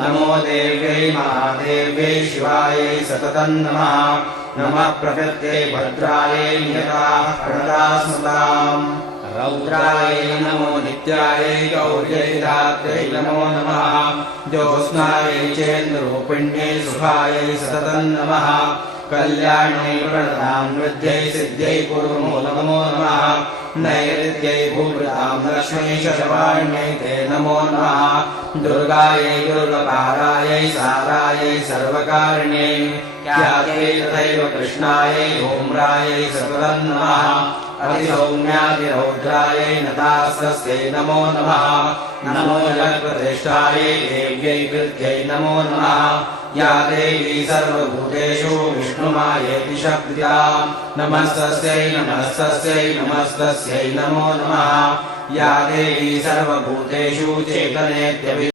नमो देव्यै महादेव्यै शिवायै सततं नमः नमः प्रकृत्यै भद्रायै नियताः प्रणताः स्मृताम् रौद्रायै नमो नित्यायै गौर्यै धात्र्यै नमो नमः ज्योत्स्नायै चेन्द्ररूपिण्यै शुभायै सततं नमः कल्याण्यै प्रणतां वृद्ध्यै सिद्ध्यै कुर्मो नमो नमः नैऋत्यै भूभृतां लक्ष्मी शशवाण्यै ते नमो नमः दुर्गायै दुर्गपारायै सारायै सर्वकारिण्यै ख्यात्यै तथैव कृष्णायै धूम्रायै सततं नमः अतिसौम्यातिरौद्रायै नतास्तस्यै नमो नमः नमो जगत्प्रतिष्ठायै देव्यै कृत्यै नमो नमः या देवी सर्वभूतेषु विष्णुमायेति शक्त्या नमस्तस्यै नमस्तस्यै नमस्तस्यै नमो नमः या देवी सर्वभूतेषु चेतनेत्यभि